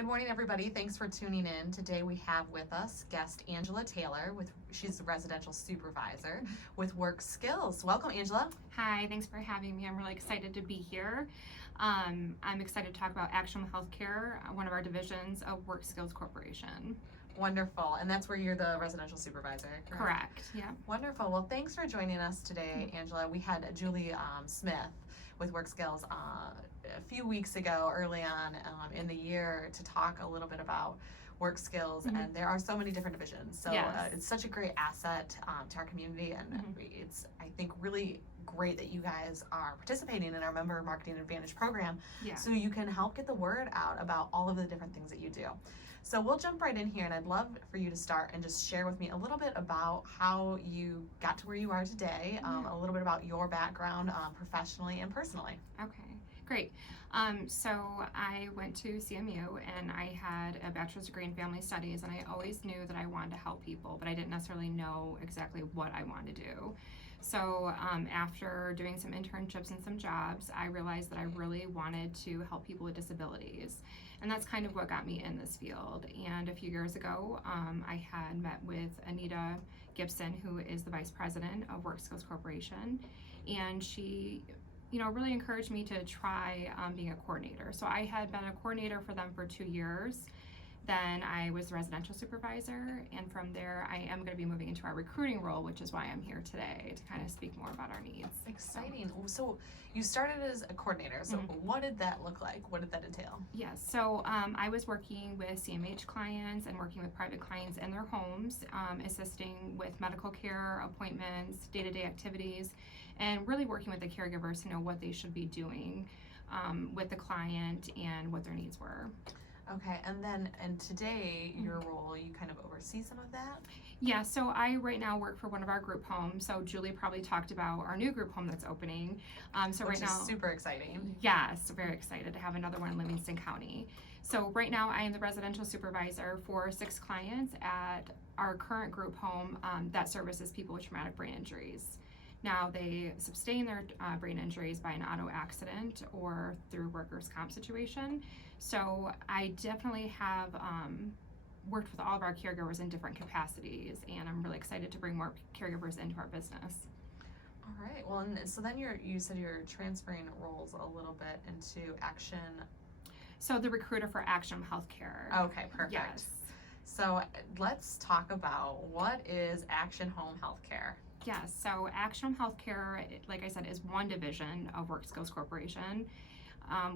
Good morning, everybody. Thanks for tuning in. Today we have with us guest Angela Taylor. She's a residential supervisor with Work Skills. Welcome, Angela. Hi, thanks for having me. I'm really excited to be here. I'm excited to talk about Actionable Healthcare, one of our divisions of Work Skills Corporation. Wonderful. And that's where you're the residential supervisor, Correct, yeah. Wonderful. Well, thanks for joining us today, Angela. We had Julie Smith with Work Skills a few weeks ago, early on in the year, to talk a little bit about work skills, and there are so many different divisions. So Yes. It's such a great asset to our community, and it's, I think, really great that you guys are participating in our Member Marketing Advantage program, Yeah. so you can help get the word out about all of the different things that you do. So we'll jump right in here, and I'd love for you to start and just share with me a little bit about how you got to where you are today, a little bit about your background professionally and personally. Okay, great. So I went to CMU and I had a bachelor's degree in family studies, and I always knew that I wanted to help people, but I didn't necessarily know exactly what I wanted to do. So after doing some internships and some jobs, I realized that I really wanted to help people with disabilities. And that's kind of what got me in this field. And a few years ago, I had met with Anita Gibson, who is the vice president of Work Skills Corporation. And she really encouraged me to try being a coordinator. So I had been a coordinator for them for 2 years. Then I was the residential supervisor, and from there I am going to be moving into our recruiting role, which is why I'm here today, to kind of speak more about our needs. Exciting. So you started as a coordinator. So what did that look like? What did that entail? Yes, so I was working with CMH clients and working with private clients in their homes, assisting with medical care, appointments, day-to-day activities, and really working with the caregivers to know what they should be doing with the client and what their needs were. Okay, and today, your role, you kind of oversee some of that? Yeah, so I right now work for one of our group homes. So Julie probably talked about our new group home that's opening. Which right is now, super exciting. Yes, very excited to have another one in Livingston County. So right now I am the residential supervisor for 6 clients at our current group home that services people with traumatic brain injuries. Now, they sustain their brain injuries by an auto accident or through workers' comp situation. So I definitely have worked with all of our caregivers in different capacities, and I'm really excited to bring more caregivers into our business. All right. Well, and so then you said you're transferring roles a little bit into Action. So the recruiter for Action Healthcare. Okay, perfect. Yes. So let's talk about what is Action Home Healthcare. Yes, so Action Healthcare, like I said, is one division of Work Skills Corporation.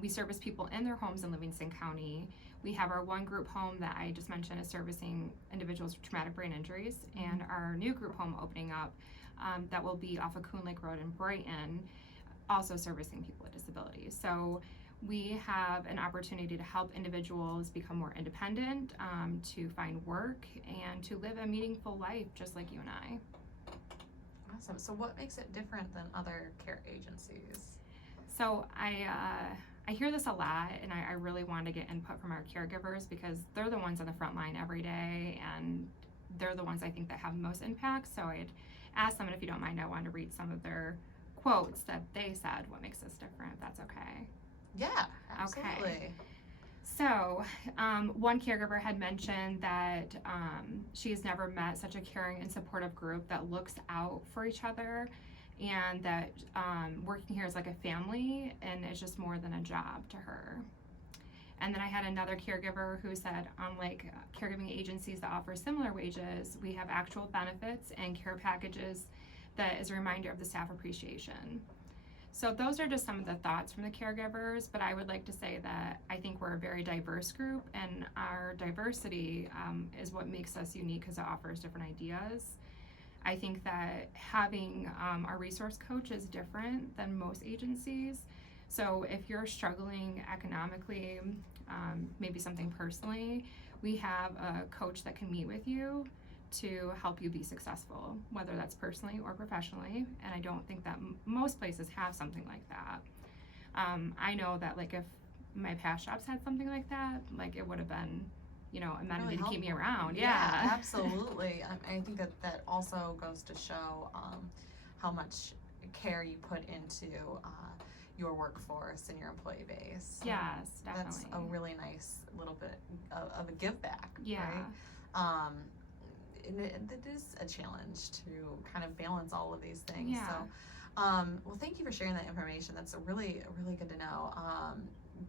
We service people in their homes in Livingston County. We have our one group home that I just mentioned is servicing individuals with traumatic brain injuries, and our new group home opening up that will be off of Coon Lake Road in Brighton, also servicing people with disabilities. So we have an opportunity to help individuals become more independent, to find work, and to live a meaningful life just like you and I. Awesome. So what makes it different than other care agencies? So I hear this a lot, and I really want to get input from our caregivers because they're the ones on the front line every day, and they're the ones I think that have the most impact. So I'd ask them, and if you don't mind, I want to read some of their quotes that they said, what makes us different, if that's okay. Yeah, absolutely. Okay. So, one caregiver had mentioned that she has never met such a caring and supportive group that looks out for each other, and that working here is like a family and it's just more than a job to her. And then I had another caregiver who said, unlike caregiving agencies that offer similar wages, we have actual benefits and care packages that is a reminder of the staff appreciation. So those are just some of the thoughts from the caregivers, but I would like to say that I think we're a very diverse group, and our diversity is what makes us unique because it offers different ideas. I think that having our resource coach is different than most agencies. So if you're struggling economically, maybe something personally, we have a coach that can meet with you to help you be successful, whether that's personally or professionally. And I don't think that most places have something like that. I know that like if my past jobs had something like that, like it would have been, amenity Really to keep me helpful. around. Yeah, absolutely. I think that also goes to show how much care you put into your workforce and your employee base. Yes, definitely. That's a really nice little bit of a give back, Yeah. right? And it is a challenge to kind of balance all of these things. Yeah. So, well, thank you for sharing that information. That's really good to know.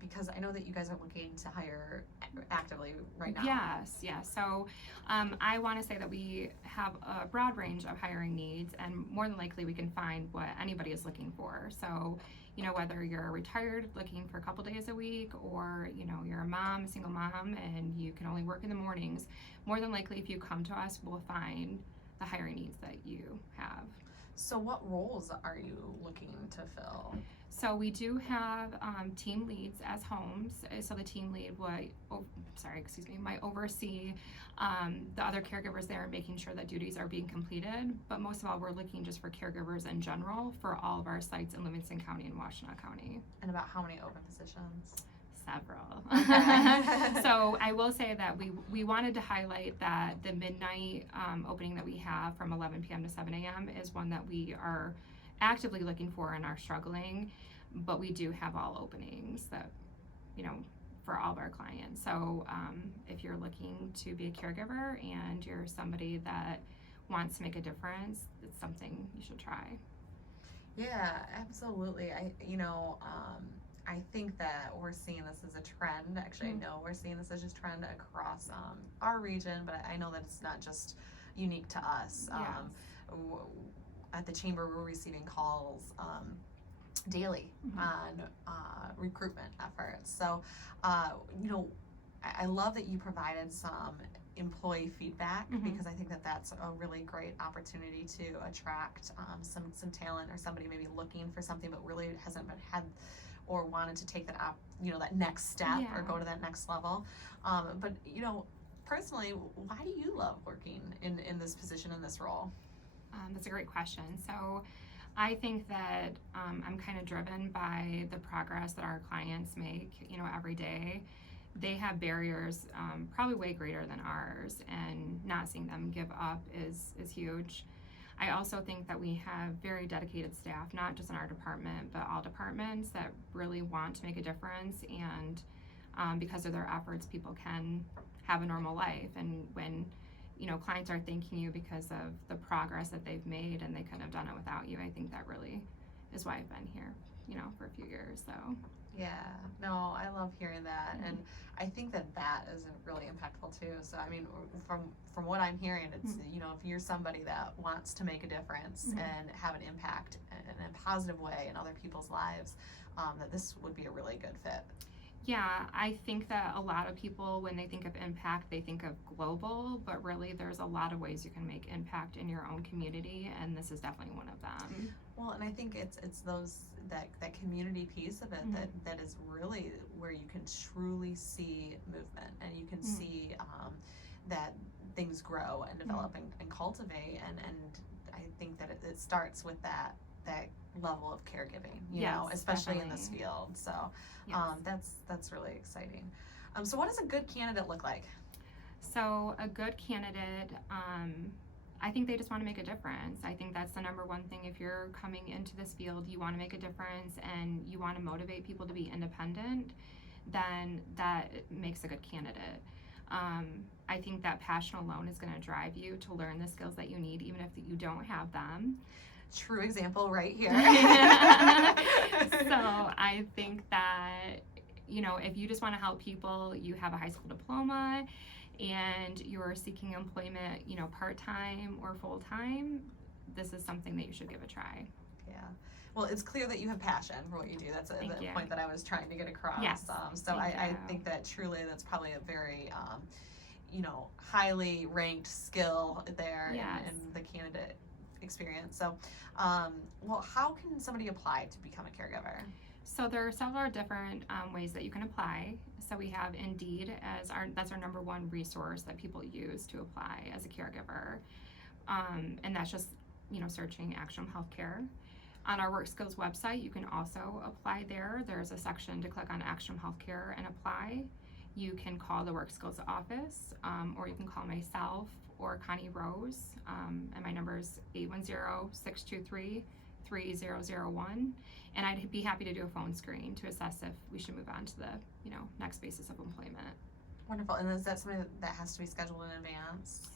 Because I know that you guys are looking to hire actively right now. Yes. So I want to say that we have a broad range of hiring needs, and more than likely we can find what anybody is looking for. So, whether you're retired looking for a couple days a week, or, you're a mom, a single mom, and you can only work in the mornings, more than likely if you come to us, we'll find the hiring needs that you have. So what roles are you looking to fill? So we do have team leads as homes. So the team lead might oversee the other caregivers there, making sure that duties are being completed. But most of all, we're looking just for caregivers in general for all of our sites in Livingston County and Washtenaw County. And about how many open positions? Several. Okay. So I will say that we wanted to highlight that the midnight opening that we have from 11 p.m. to 7 a.m. is one that we are actively looking for and are struggling, but we do have all openings that, for all of our clients. So if you're looking to be a caregiver and you're somebody that wants to make a difference, it's something you should try. Yeah, absolutely. I think that we're seeing this as a trend. Actually, I know we're seeing this as a trend across our region, but I know that it's not just unique to us. Yes. At the chamber, we're receiving calls daily on recruitment efforts. So, I love that you provided some employee feedback, because I think that that's a really great opportunity to attract some talent, or somebody maybe looking for something but really hasn't been had or wanted to take that that next step or go to that next level. But personally, why do you love working in this position, in this role? That's a great question. So I think that I'm kind of driven by the progress that our clients make, every day. They have barriers probably way greater than ours, and not seeing them give up is huge. I also think that we have very dedicated staff, not just in our department, but all departments, that really want to make a difference, and because of their efforts, people can have a normal life. And when clients are thanking you because of the progress that they've made and they couldn't have done it without you, I think that really is why I've been here, for a few years. So yeah, no, I love hearing that, and I think that is really impactful too. So I mean, from what I'm hearing, it's if you're somebody that wants to make a difference and have an impact in a positive way in other people's lives, that this would be a really good fit. Yeah, I think that a lot of people, when they think of impact, they think of global, but really there's a lot of ways you can make impact in your own community, and this is definitely one of them. Well, and I think it's that community piece of it that is really where you can truly see movement, and you can see that things grow and develop and cultivate, and I think that it starts with that level of caregiving, especially in this field. So that's really exciting. So what does a good candidate look like? So a good candidate, I think they just want to make a difference. I think that's the number one thing. If you're coming into this field, you want to make a difference and you want to motivate people to be independent, then that makes a good candidate. I think that passion alone is going to drive you to learn the skills that you need, even if you don't have them. True example right here. So I think that, if you just want to help people, you have a high school diploma and you're seeking employment, part-time or full-time, this is something that you should give a try. Yeah. Well, it's clear that you have passion for what you do. That's the point that I was trying to get across. Yes. So I think that truly that's probably a very, highly ranked skill there in the candidate experience. So, well, how can somebody apply to become a caregiver? So there are several different ways that you can apply. So we have Indeed that's our number one resource that people use to apply as a caregiver. And that's just, searching Action Healthcare. On our Work Skills website, you can also apply there. There's a section to click on Action Healthcare and apply. You can call the Work Skills office, or you can call myself or Connie Rose, and my number is 810-623-5855. 3001, and I'd be happy to do a phone screen to assess if we should move on to the next basis of employment. Wonderful. And is that something that has to be scheduled in advance?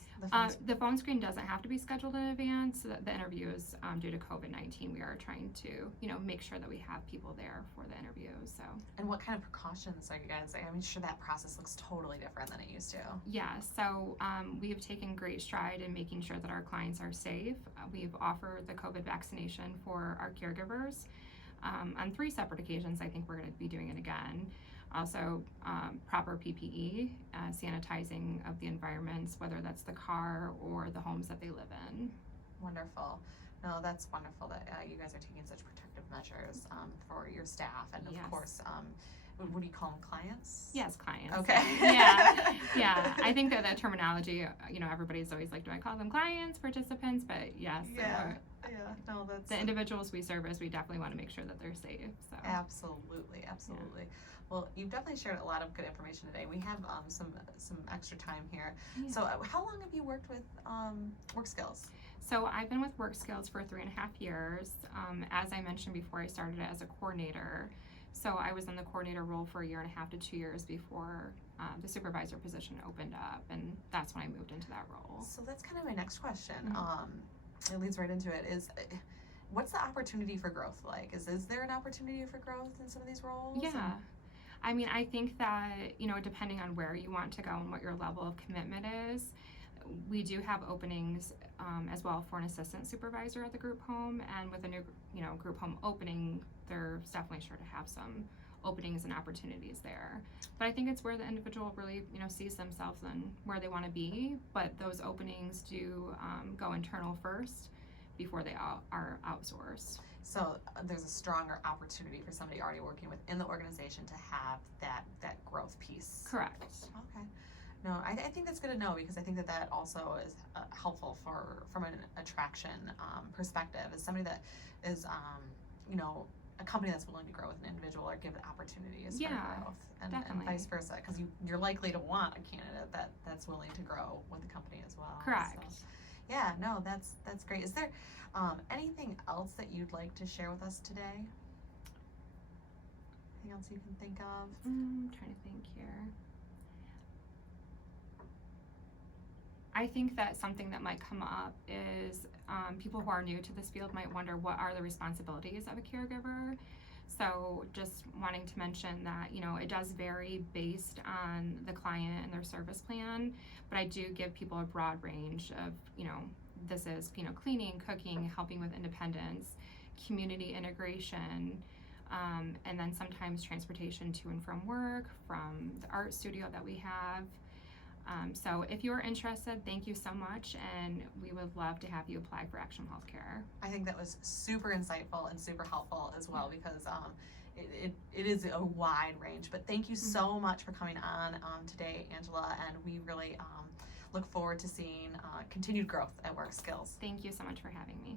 The phone screen doesn't have to be scheduled in advance. The interviews, due to COVID-19, we are trying to, make sure that we have people there for the interviews. So. And what kind of precautions are you guys? I'm sure that process looks totally different than it used to. Yeah. So we have taken great stride in making sure that our clients are safe. We've offered the COVID vaccination for our caregivers on 3 separate occasions. I think we're going to be doing it again. Also, proper PPE, sanitizing of the environments, whether that's the car or the homes that they live in. Wonderful. No, that's wonderful that you guys are taking such protective measures for your staff, and Yes. of course, what do you call them, clients? Yes, clients. Okay. Yeah. I think that terminology, everybody's always like, do I call them clients, participants? But yes. Yeah. No, that's the individuals we service. We definitely want to make sure that they're safe. So. Absolutely. Yeah. Well, you've definitely shared a lot of good information today. We have some extra time here. Yeah. So, how long have you worked with Work Skills? So I've been with Work Skills for 3.5 years. As I mentioned before, I started as a coordinator. So I was in the coordinator role for 1.5 to 2 years before the supervisor position opened up, and that's when I moved into that role. So that's kind of my next question. Mm-hmm. It leads right into it. What's the opportunity for growth like? Is there an opportunity for growth in some of these roles? Yeah. I mean, I think that, depending on where you want to go and what your level of commitment is, we do have openings as well for an assistant supervisor at the group home, and with a new, group home opening, there's definitely sure to have some openings and opportunities there. But I think it's where the individual really, sees themselves and where they want to be. But those openings do go internal first before they are outsourced. So there's a stronger opportunity for somebody already working within the organization to have that growth piece. Correct. Okay. No, I think that's good to know, because I think that also is helpful from an attraction perspective, as somebody that is a company that's willing to grow with an individual or give it opportunities for growth, and vice versa, because you're likely to want a candidate that's willing to grow with the company as well. Correct. So, yeah, no, that's great. Is there anything else that you'd like to share with us today? Anything else you can think of? I'm trying to think here. I think that something that might come up is people who are new to this field might wonder, what are the responsibilities of a caregiver? So just wanting to mention that, it does vary based on the client and their service plan, but I do give people a broad range of, this is, cleaning, cooking, helping with independence, community integration, and then sometimes transportation to and from work, from the art studio that we have. So if you're interested, thank you so much, and we would love to have you apply for Action Healthcare. I think that was super insightful and super helpful as well, because it is a wide range. But thank you so much for coming on today, Angela, and we really look forward to seeing continued growth at Work Skills. Thank you so much for having me.